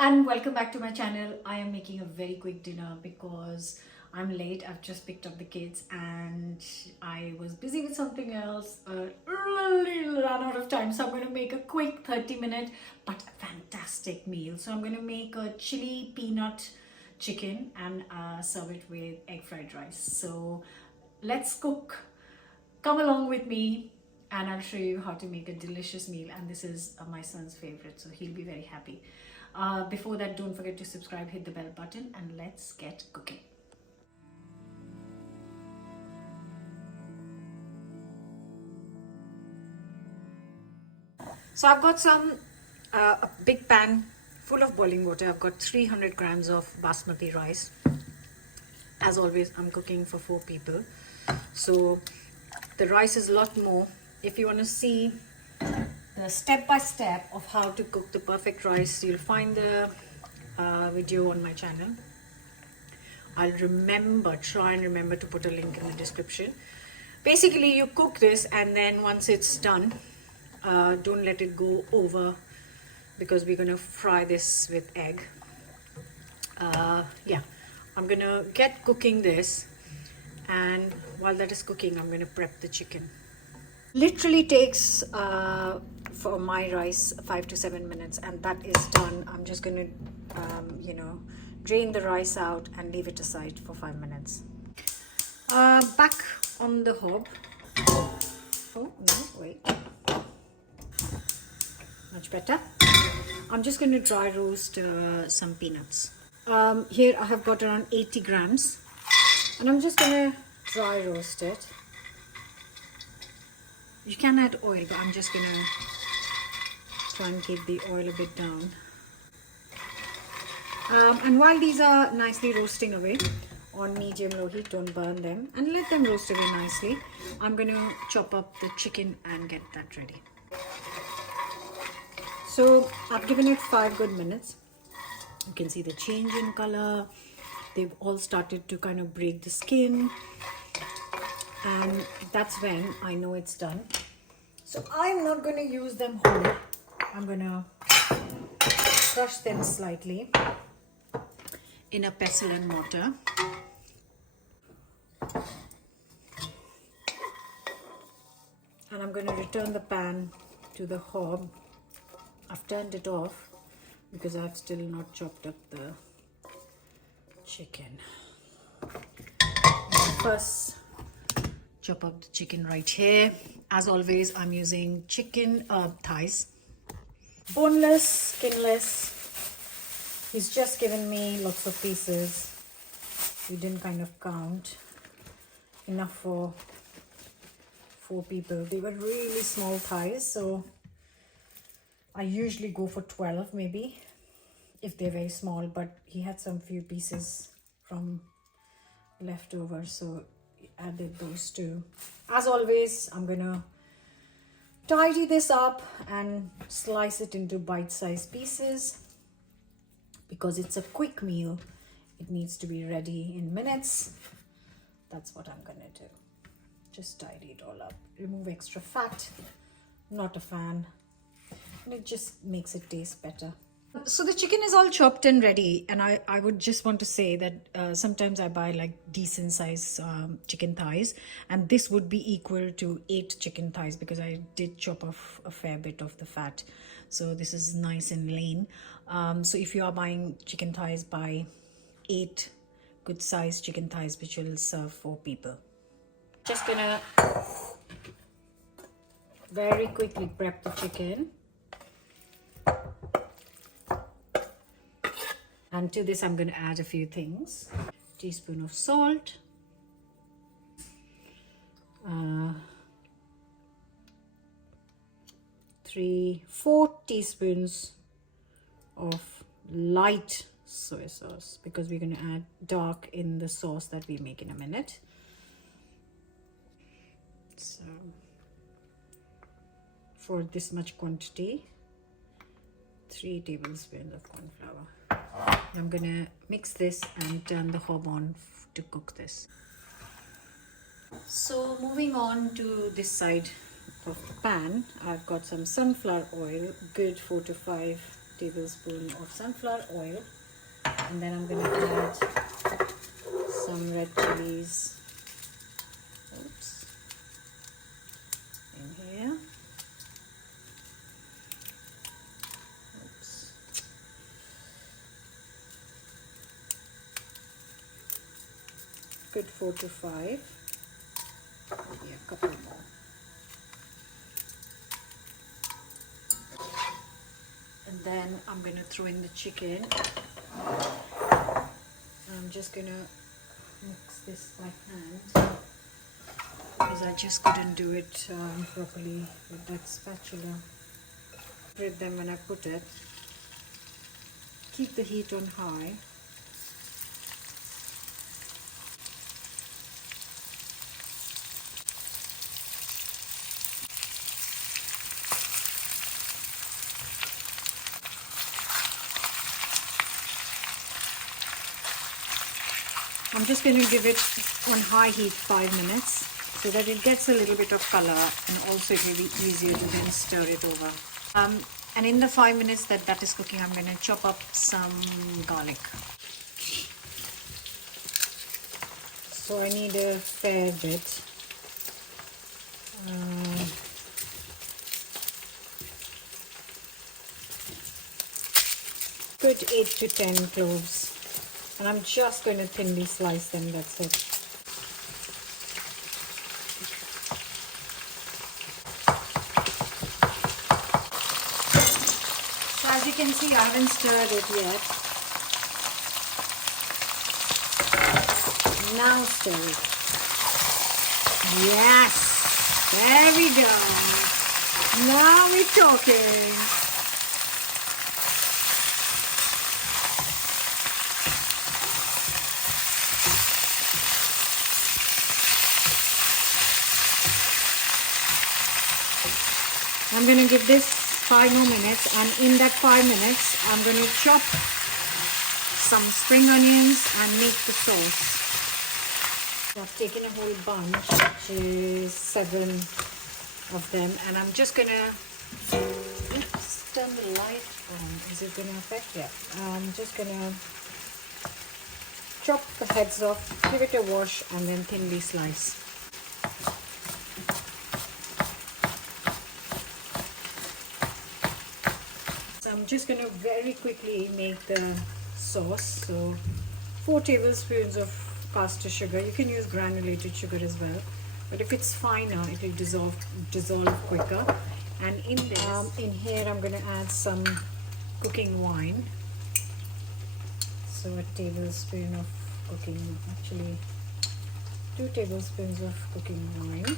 and welcome back to my channel. I am making a very quick dinner because I'm late. I've just picked up the kids and I was busy with something else. Really ran out of time, so I'm going to make a quick 30-minute but fantastic meal. So I'm going to make a chili peanut chicken and serve it with egg fried rice. So let's cook. Come along with me and I'll show you how to make a delicious meal, and this is my son's favorite, so he'll be very happy. Before that, don't forget to subscribe, hit the bell button, and let's get cooking. So I've got a big pan full of boiling water. I've got 300 grams of basmati rice. As always, I'm cooking for 4 people, so the rice is a lot more. If you want to see the step-by-step of how to cook the perfect rice, you'll find the video on my channel. I'll try and remember to put a link in the description. Basically, you cook this, and then once it's done, don't let it go over, because we're going to fry this with egg. Yeah, I'm going to get cooking this, and while that is cooking, I'm going to prep the chicken. Literally takes for my rice 5 to 7 minutes, and that is done. I'm just going to drain the rice out and leave it aside for 5 minutes. Back on the hob. Oh no, wait, much better. I'm just going to dry roast some peanuts. Here I have got around 80 grams, and I'm just going to dry roast it. You can add oil, but I'm just gonna try and keep the oil a bit down. And while these are nicely roasting away on medium-low heat, don't burn them, and let them roast away nicely, I'm gonna chop up the chicken and get that ready. So I've given it 5 good minutes. You can see the change in color. They've all started to kind of break the skin, and that's when I know it's done. So I'm not going to use them whole. I'm going to crush them slightly in a pestle and mortar. And I'm going to return the pan to the hob. I've turned it off because I've still not chopped up the chicken. First, chop up the chicken right here. As always, I'm using chicken thighs, boneless, skinless. He's just given me lots of pieces. We didn't kind of count. Enough for 4 people. They were really small thighs, so I usually go for 12 maybe if they're very small, but he had some few pieces from leftover, so added those 2. As always, I'm gonna tidy this up and slice it into bite-sized pieces because it's a quick meal. It needs to be ready in minutes. That's what I'm gonna do. Just tidy it all up, remove extra fat. Not a fan, and it just makes it taste better. So the chicken is all chopped and ready, and I would just want to say that sometimes I buy like decent size chicken thighs, and this would be equal to 8 chicken thighs because I did chop off a fair bit of the fat. So this is nice and lean. So if you are buying chicken thighs, buy 8 good size chicken thighs which will serve 4 people. Just gonna very quickly prep the chicken. And to this, I'm going to add a few things. Teaspoon of salt. 4 teaspoons of light soy sauce, because we're going to add dark in the sauce that we make in a minute. So for this much quantity, 3 tablespoons of corn flour. I'm gonna mix this and turn the hob on to cook this. So moving on to this side of the pan, I've got some sunflower oil, good 4 to 5 tablespoon of sunflower oil, and then I'm going to add some red chilies. Oops. In here. Oops. Good 4 to 5. Yeah, a couple more. And then I'm going to throw in the chicken. I'm just going to mix this by hand because I just couldn't do it properly with that spatula. Spread them when I put it. Keep the heat on high. I'm just going to give it on high heat 5 minutes so that it gets a little bit of color, and also it will be easier to then stir it over. And in the 5 minutes that is cooking, I'm going to chop up some garlic. So I need a fair bit. Good 8 to 10 cloves. And I'm just going to thinly slice them, that's it. So as you can see, I haven't stirred it yet. Now stir it. Yes! There we go. Now we're talking. I'm going to give this 5 more minutes, and in that 5 minutes I'm going to chop some spring onions and make the sauce. I've taken a whole bunch, which is 7 of them, and I'm just going to just turn the light on. Is it going to affect? Yeah. I'm just going to chop the heads off, give it a wash, and then thinly slice. I'm just going to very quickly make the sauce. So 4 tablespoons of caster sugar. You can use granulated sugar as well, but if it's finer it will dissolve quicker. And in this, in here I'm going to add some cooking wine. So a tablespoon of actually 2 tablespoons of cooking wine.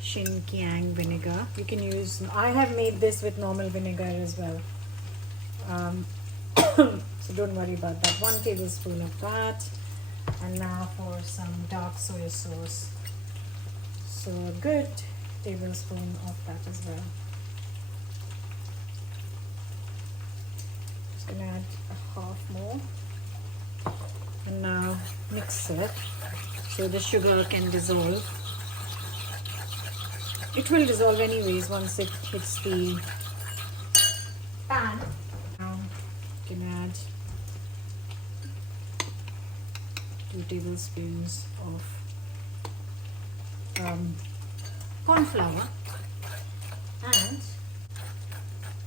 Shin Kiang vinegar. You can use, I have made this with normal vinegar as well, so don't worry about that. 1 tablespoon of that. And now for some dark soy sauce, so a good tablespoon of that as well. Just gonna add a half more, and now mix it so the sugar can dissolve. It will dissolve anyways once it hits the pan. Now you can add 2 tablespoons of corn flour, and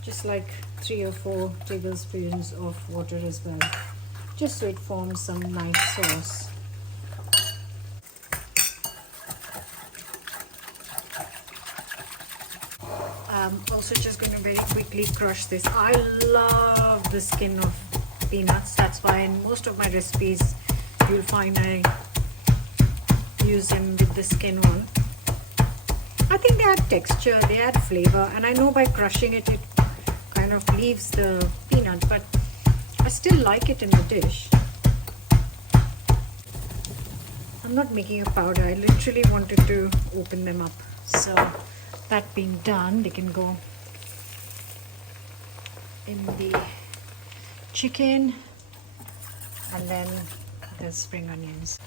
just like 3 or 4 tablespoons of water as well, just so it forms some nice sauce. Also just going to very quickly crush this. I love the skin of peanuts. That's why in most of my recipes you'll find I use them with the skin on. I think they add texture, they add flavor, and I know by crushing it, it kind of leaves the peanut, but I still like it in the dish. I'm not making a powder, I literally wanted to open them up. So that being done, they can go in the chicken, and then the spring onions.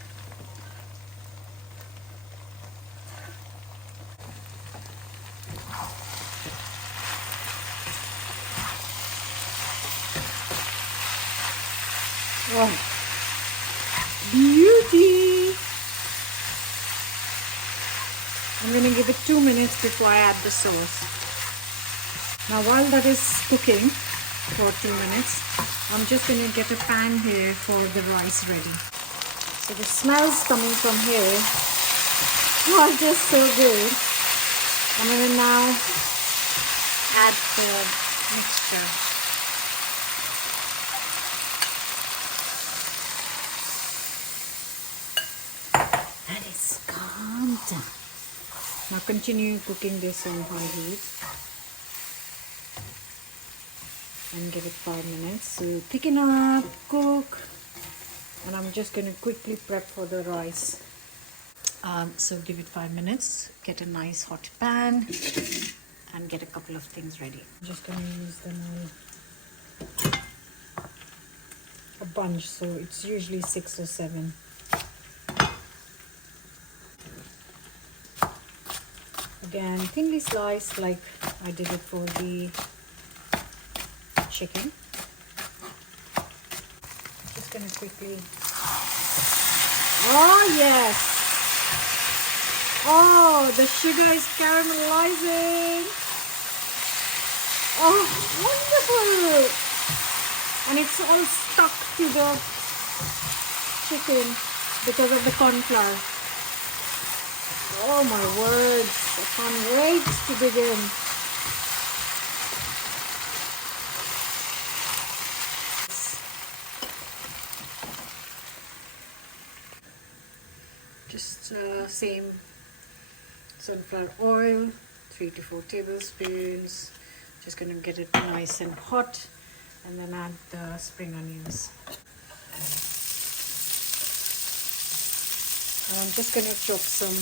Oh, beauty! I'm going to give it 2 minutes before I add the sauce. Now while that is cooking for 2 minutes, I'm just going to get a pan here for the rice ready. So the smells coming from here are just so good. I'm going to now add the mixture. That is calm down. Now continue cooking this on high heat and give it 5 minutes. So thicken up, cook, and I'm just going to quickly prep for the rice. So give it 5 minutes, get a nice hot pan and get a couple of things ready. I'm just going to use them a bunch, so it's usually 6 or 7. Again, thinly sliced like I did it for the chicken. Just gonna quickly. Oh yes! Oh, the sugar is caramelizing. Oh, wonderful! And it's all stuck to the chicken because of the corn flour. Oh my words, I can't wait to begin. Just same sunflower oil, 3 to 4 tablespoons. Just gonna get it nice and hot and then add the spring onions. And I'm just gonna chop some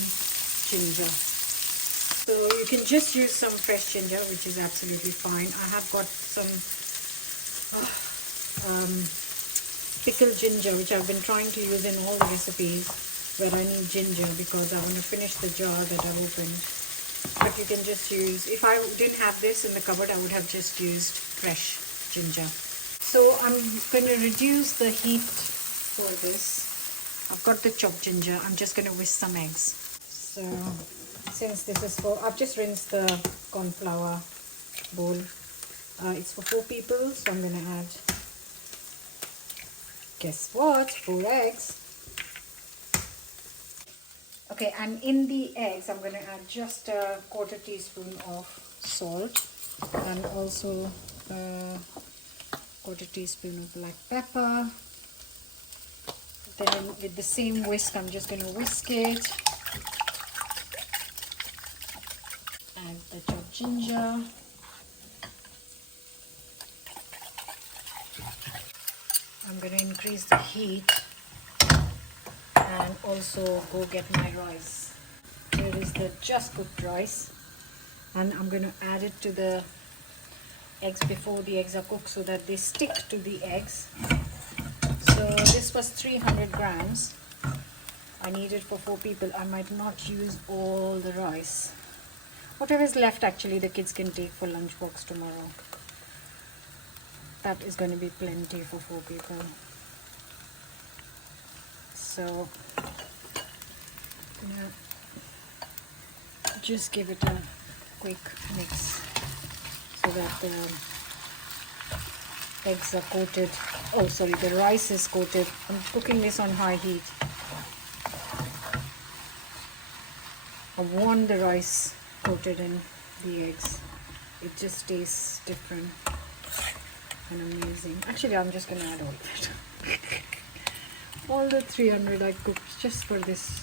ginger. So you can just use some fresh ginger, which is absolutely fine. I have got some pickled ginger, which I've been trying to use in all the recipes where I need ginger because I want to finish the jar that I've opened. But you can just use, if I didn't have this in the cupboard, I would have just used fresh ginger. So I'm going to reduce the heat for this. I've got the chopped ginger. I'm just going to whisk some eggs. So since this is for, I've just rinsed the corn flour bowl. It's for 4 people, so I'm going to add, guess what, 4 eggs. Okay, and in the eggs, I'm going to add just a 1/4 teaspoon of salt and also a 1/4 teaspoon of black pepper. Then with the same whisk, I'm just going to whisk it. Add the chopped ginger. I'm going to increase the heat and also go get my rice. Here is the just cooked rice, and I'm going to add it to the eggs before the eggs are cooked so that they stick to the eggs. So this was 300 grams. I need it for 4 people. I might not use all the rice. Whatever is left, actually, the kids can take for lunchbox tomorrow. That is going to be plenty for 4 people. So, just give it a quick mix so that the eggs are coated. Oh, sorry, the rice is coated. I'm cooking this on high heat. I want the rice coated in the eggs. It just tastes different and amazing. Actually, I'm just going to add all that. All the 300 I cooked just for this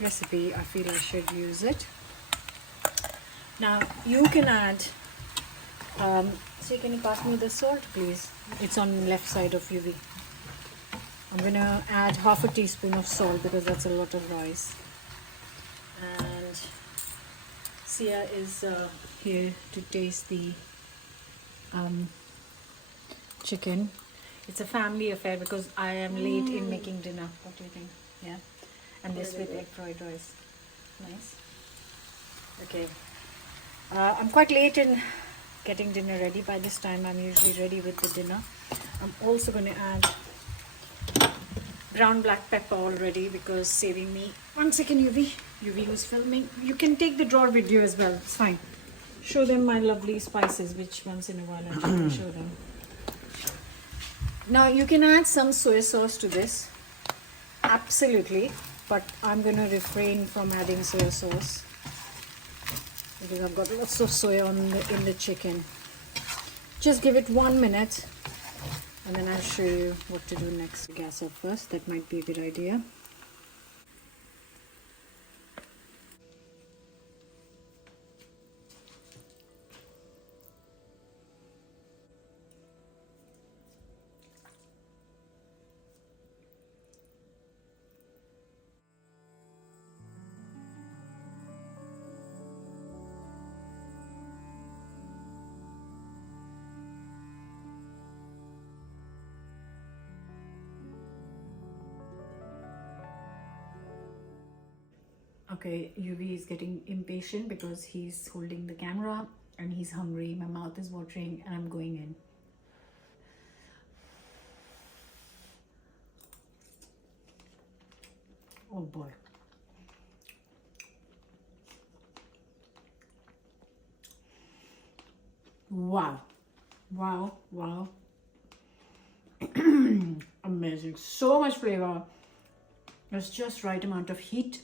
recipe, I feel I should use it. Now, you can add, so can you pass me the salt, please? It's on the left side of UV. I'm going to add 1/2 teaspoon of salt because that's a lot of rice. And Sia is here to taste the chicken. It's a family affair because I am late in making dinner. What do you think? Yeah. And this with egg fried rice. Nice. Okay. I'm quite late in getting dinner ready. By this time I'm usually ready with the dinner. I'm also going to add brown black pepper already because saving me. 1 second, UV who's filming. You can take the drawer video as well, it's fine. Show them my lovely spices, which once in a while I try to show them. Now you can add some soy sauce to this, absolutely, but I'm gonna refrain from adding soy sauce because I've got lots of soy in the chicken. Just give it 1 minute and then I'll show you what to do next. Gas off first, that might be a good idea. Okay, UV is getting impatient because he's holding the camera and he's hungry. My mouth is watering and I'm going in. Oh boy. Wow. Wow. Wow. Amazing. So much flavor. There's just right amount of heat.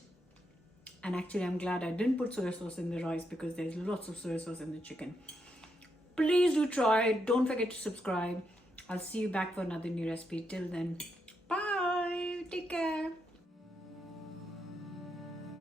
And actually I'm glad I didn't put soy sauce in the rice because there's lots of soy sauce in the chicken. Please do try it. Don't forget to subscribe. I'll see you back for another new recipe. Till then, bye. Take care.